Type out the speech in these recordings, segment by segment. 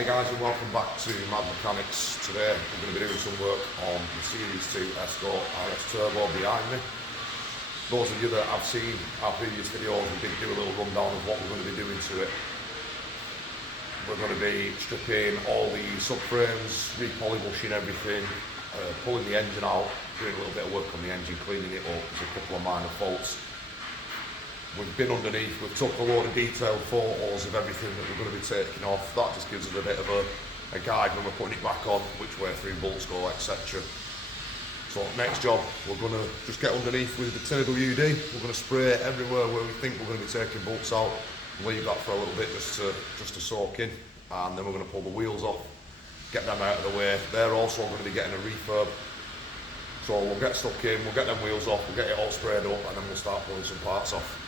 Hi guys and welcome back to Mad Mechanics. Today we're going to be doing some work on the Series 2 ESCORT RS Turbo behind me. Those of you that have seen our previous videos, we did do a little rundown of what we're going to be doing to it. We're going to be stripping all the subframes, re-polybushing everything, pulling the engine out, doing a little bit of work on the engine, cleaning it up. There's a couple of minor faults. We've been underneath, we've took a load of detailed photos of everything that we're going to be taking off. That just gives us a bit of a guide when we're putting it back on, which way through bolts go, etc. So next job, we're going to just get underneath with the TWD. We're going to spray everywhere where we think we're going to be taking bolts out, leave that for a little bit just to soak in, and then we're going to pull the wheels off, get them out of the way. They're also going to be getting a refurb. So we'll get stuck in, we'll get them wheels off, we'll get it all sprayed up, and then we'll start pulling some parts off.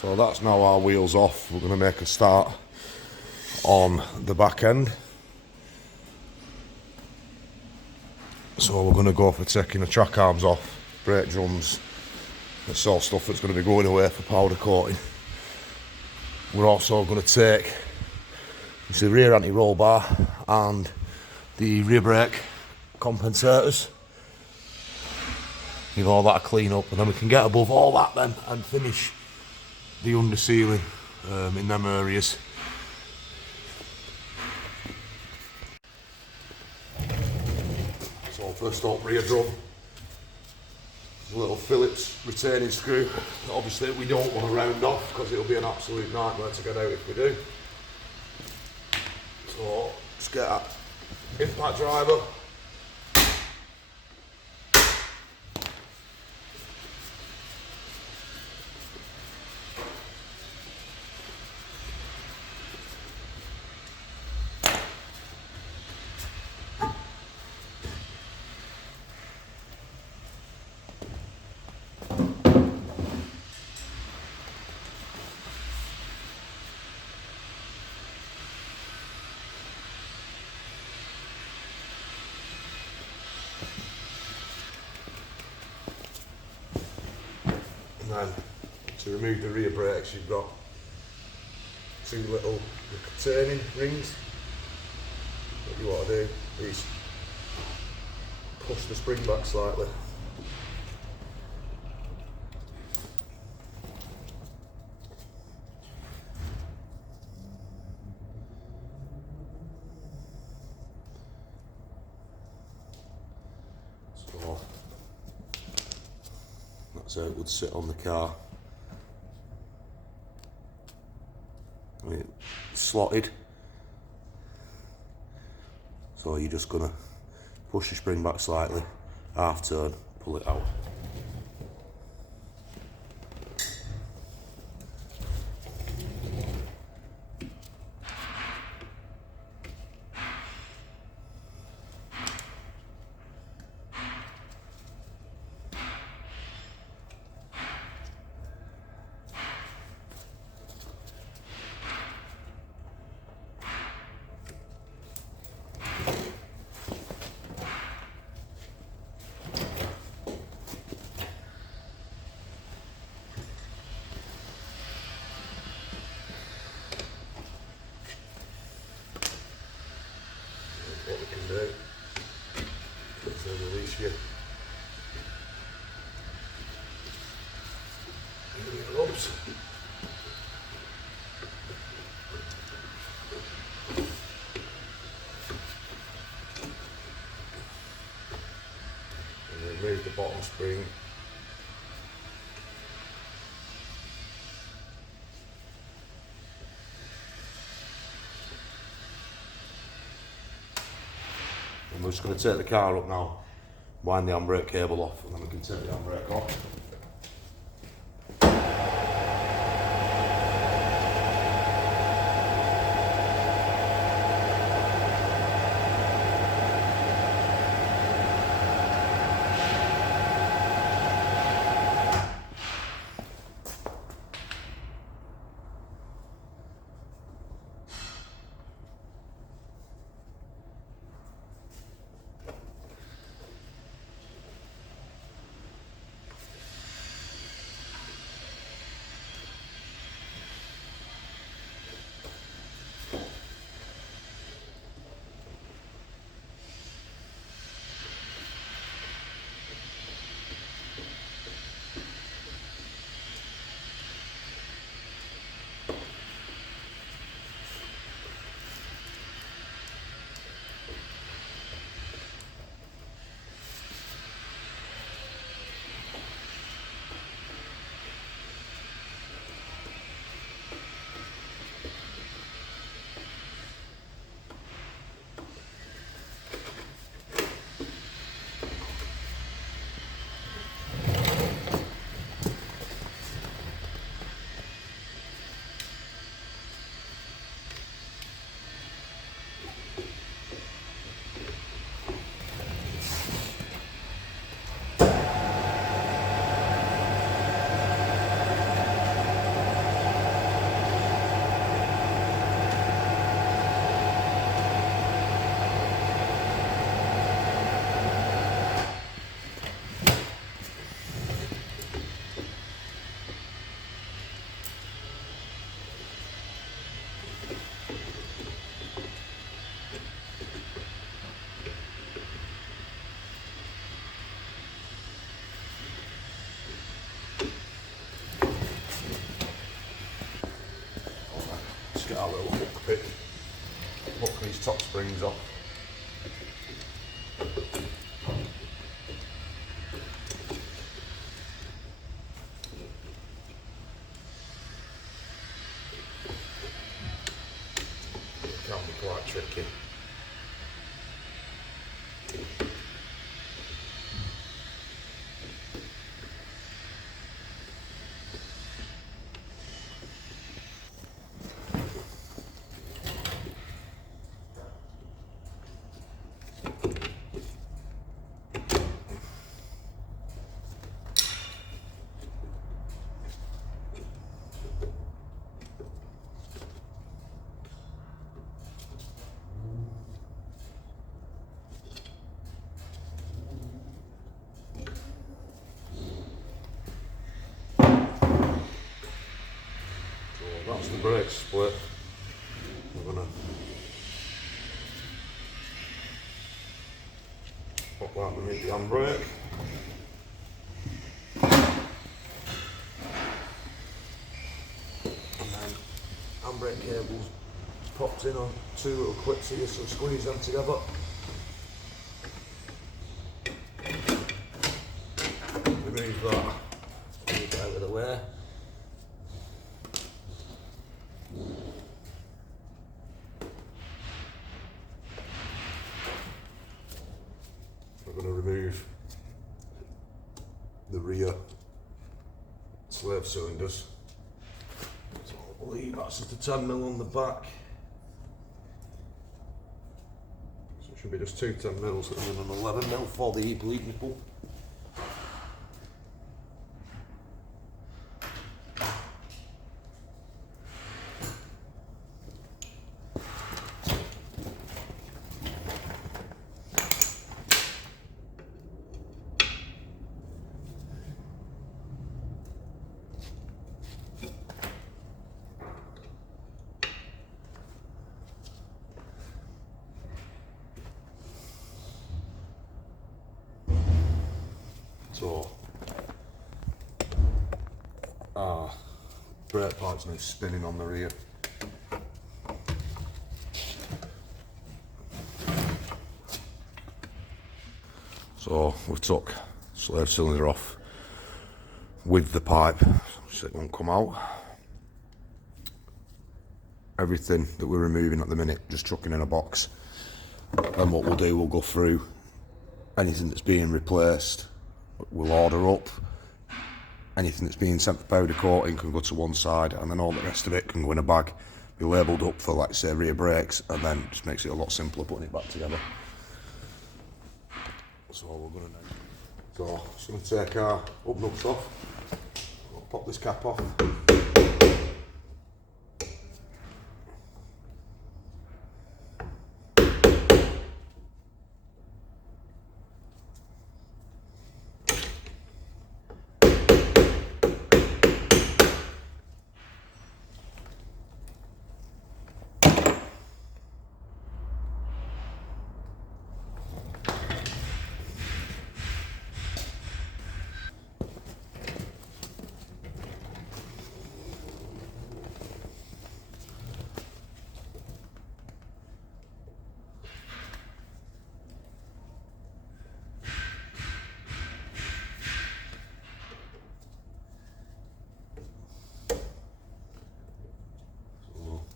So that's now our wheels off. We're going to make a start on the back end. So we're going to go for taking the track arms off, brake drums. That's all stuff that's going to be going away for powder coating. We're also going to take the rear anti-roll bar and the rear brake compensators. Give all that a clean up, and then we can get above all that then and finish the undersealing in them areas. So first up, rear drum, a little Phillips retaining screw. Obviously we don't want to round off because it'll be an absolute nightmare to get out if we do. So let's get that impact driver. And then to remove the rear brakes, you've got two little retaining rings. What you want to do is push the spring back slightly. So that's how it would sit on the car. And it's slotted. So you're just gonna push the spring back slightly, half turn, pull it out. What we can do is release your ropes. spring. And we're just going to take the car up now, wind the handbrake cable off, and then we can take the handbrake off. Get our little hook pick, hook these top springs off. It can be quite tricky. That's the brake split. We're going to put that underneath the handbrake. And then handbrake cables popped in on two little clips here, so squeeze them together. Remove that, move that out of the way. We're going to remove the rear slave cylinders. So I believe that's just a 10mm on the back. So it should be just two 10mm and then an 11mm for the bleed nipple. So, brake pads now spinning on the rear. So we took slave cylinder off with the pipe so it won't come out. Everything that we're removing at the minute, just chucking in a box. And what we'll do, we'll go through anything that's being replaced, we'll order up. Anything that's being sent for powder coating can go to one side, and then all the rest of it can go in a bag, be labelled up for, like, say, rear brakes, and then just makes it a lot simpler putting it back together. So we're going to now. So just going to take our up nuts off. We'll pop this cap off.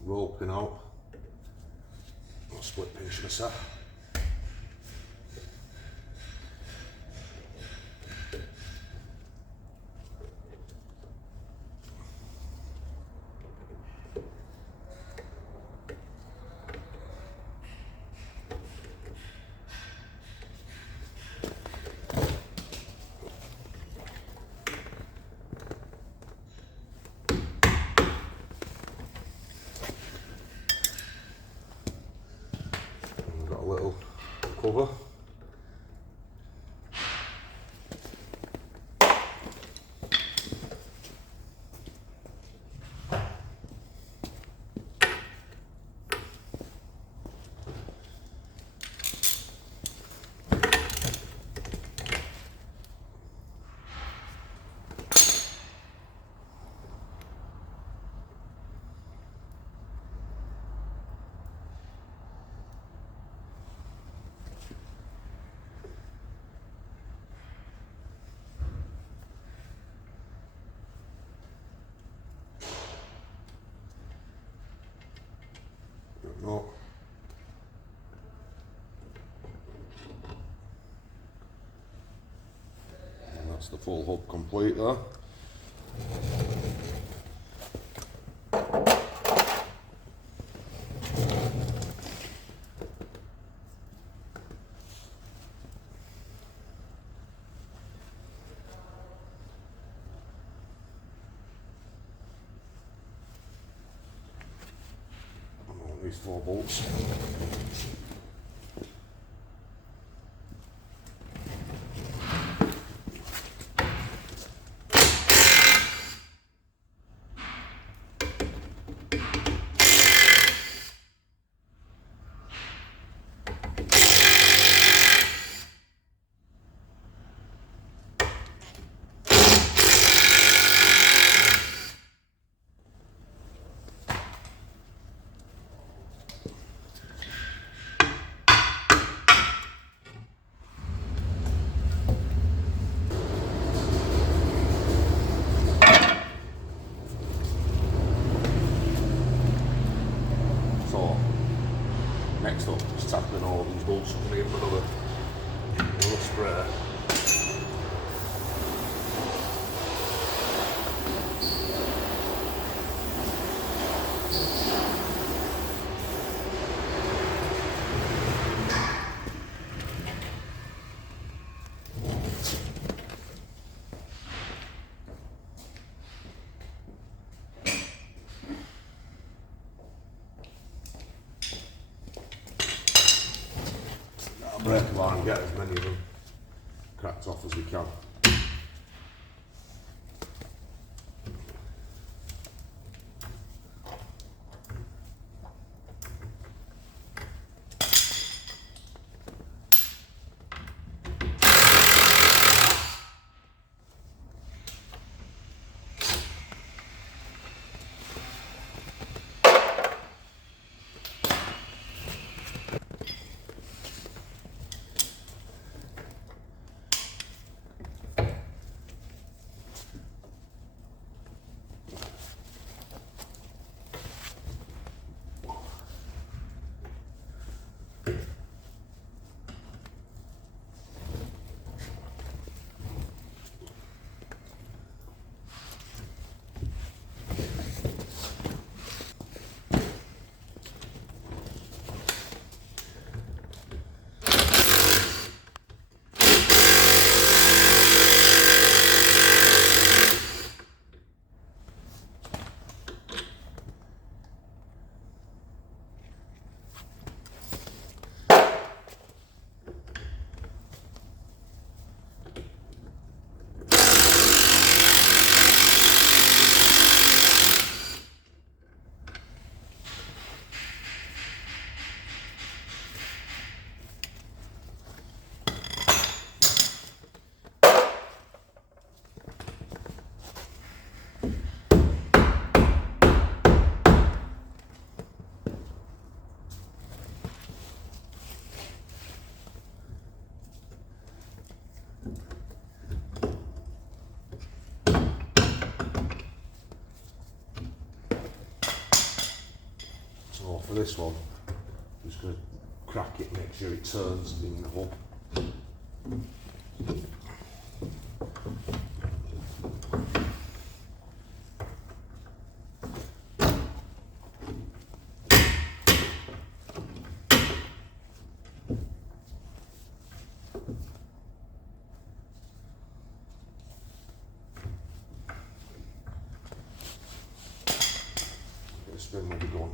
Roll pin out. I'll split pinch this up. A little cover. No. And that's the full hub complete there. These 4 bolts. Next up, just tackling all these bolts, putting in for another spray. Break line, get as many of them cracked off as we can. So for this one, I'm just going to crack it, make sure it turns in the hub. The spin will be gone.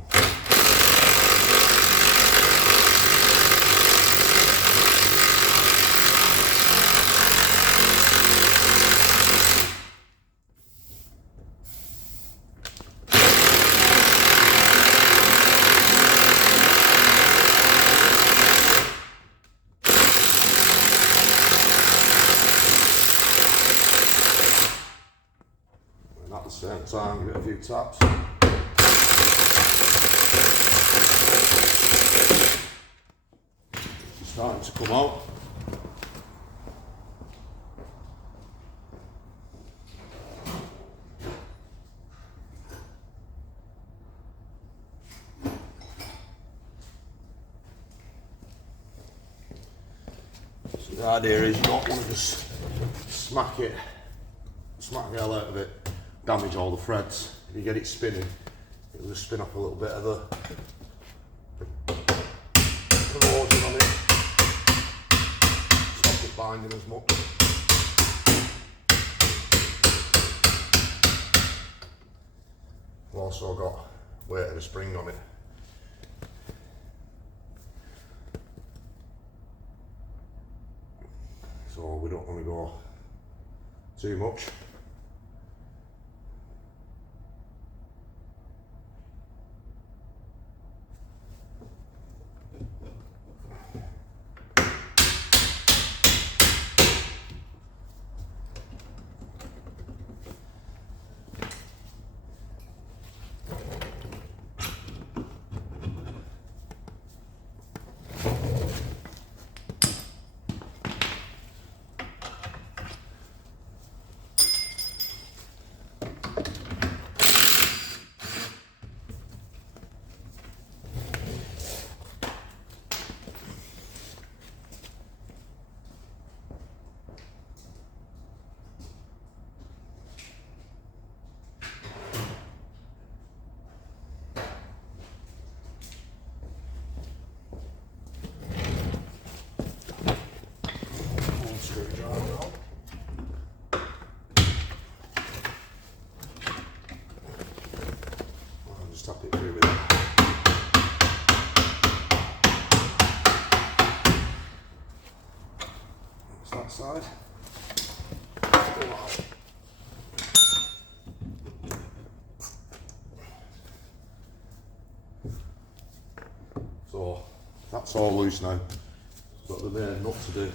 And at the same time, give it a few taps. It's starting to come out. So the idea is you don't want to just smack the hell out of it, damage all the threads. If you get it spinning, it'll just spin up a little bit of the corrosion on it. Stop it binding as much. I've also got weight of the spring on it. So we don't want to go too much. Just tap it through with that. That's that side. So that's all loose now. Got the main nut to do.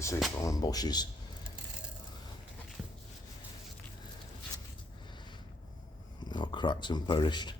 See polybushes. All cracked and perished.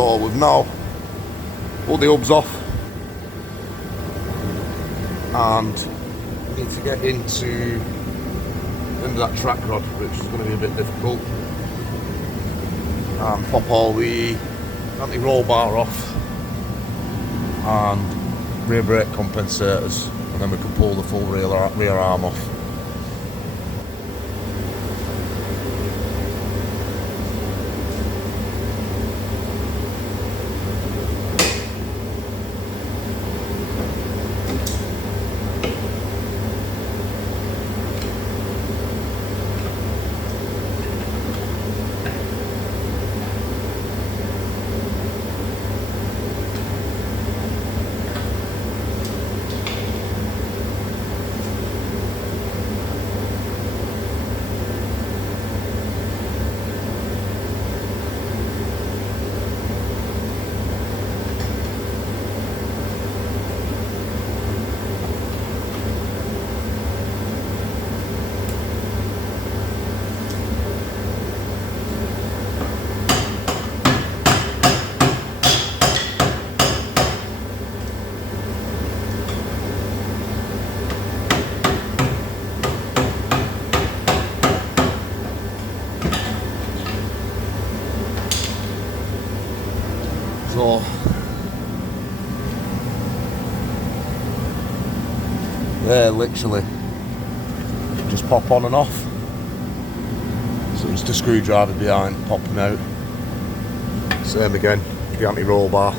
So we've now pulled the hubs off and we need to get into the end of that track rod, which is going to be a bit difficult, and pop all the anti-roll bar off and rear brake compensators, and then we can pull the full rear arm off. So they're literally just pop on and off. So just a screwdriver behind, pop them out. Same again, the anti-roll bar.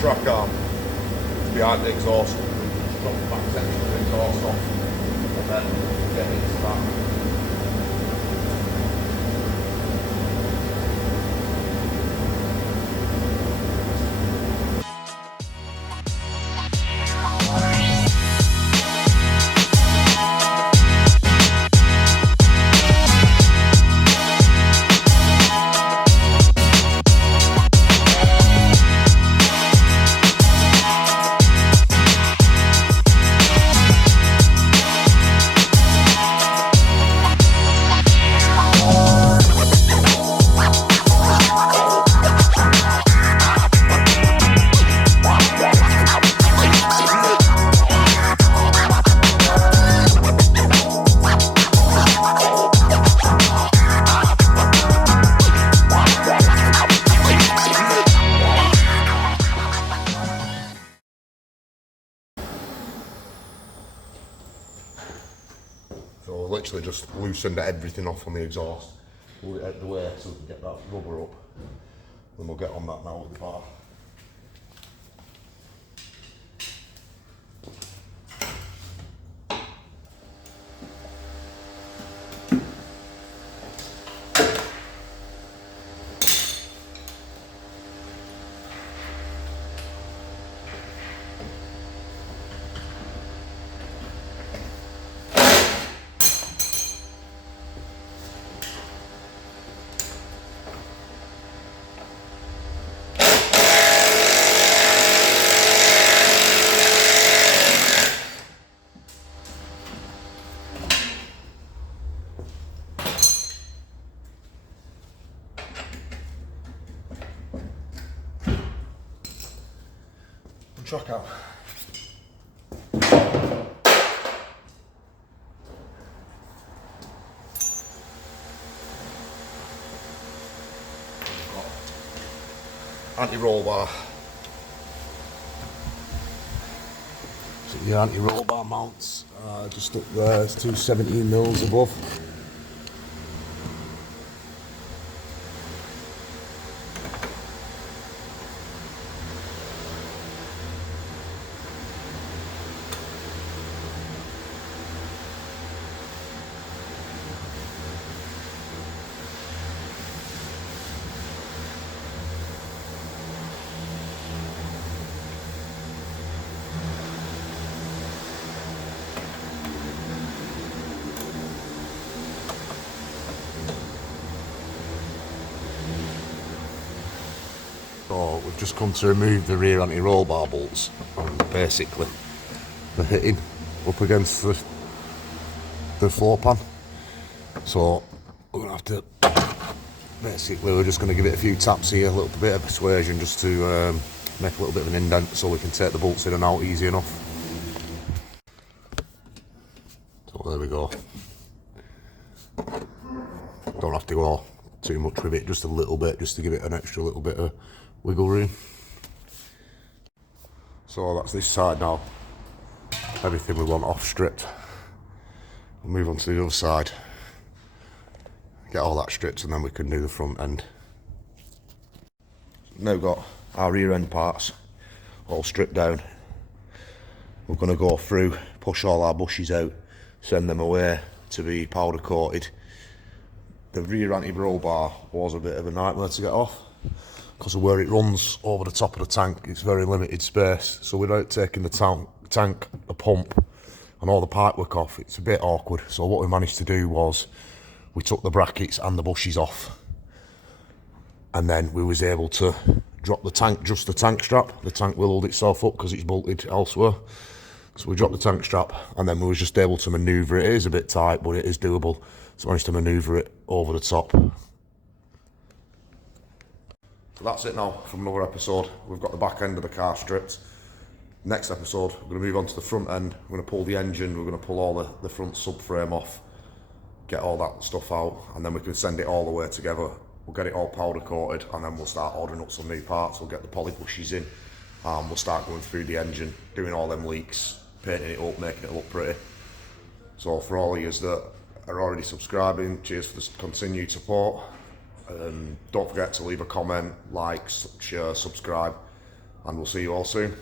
Track arm behind the exhaust, drop the back section of the exhaust off, and then get into that. we've literally just loosened everything off on the exhaust, pull it out the way so we can get that rubber up, then we'll get on that now with the bar. Truck out. Anti-roll bar. So your anti-roll bar mounts just up there. It's 217 mils above. So we've just come to remove the rear anti-roll bar bolts, and basically they're hitting up against the floor pan. So we're going to have to, basically we're just going to give it a few taps here, a little bit of persuasion just to make a little bit of an indent so we can take the bolts in and out easy enough. So there we go. Don't have to go too much with it, just a little bit, just to give it an extra little bit of wiggle room. So that's this side now. Everything we want off stripped. We'll move on to the other side. Get all that stripped and then we can do the front end. Now we've got our rear end parts all stripped down. We're going to go through, push all our bushes out, send them away to be powder coated. The rear anti-roll bar was a bit of a nightmare to get off because of where it runs over the top of the tank. It's very limited space, so without taking the tank, the pump and all the pipework off, it's a bit awkward. So what we managed to do was we took the brackets and the bushes off, and then we was able to drop the tank, just the tank strap. The tank will hold itself up because it's bolted elsewhere. So we dropped the tank strap and then we was just able to manoeuvre it. It is a bit tight, but it is doable. So managed to manoeuvre it over the top. So that's it now from another episode. We've got the back end of the car stripped. Next episode, we're going to move on to the front end. We're going to pull the engine, we're going to pull all the front subframe off, get all that stuff out, and then we can send it all the way together. We'll get it all powder coated, and then we'll start ordering up some new parts. We'll get the polybushes in, and we'll start going through the engine, doing all them leaks, painting it up, making it look pretty. So for all of you that are already subscribing, cheers for the continued support. Don't forget to leave a comment, like, share, subscribe, and we'll see you all soon.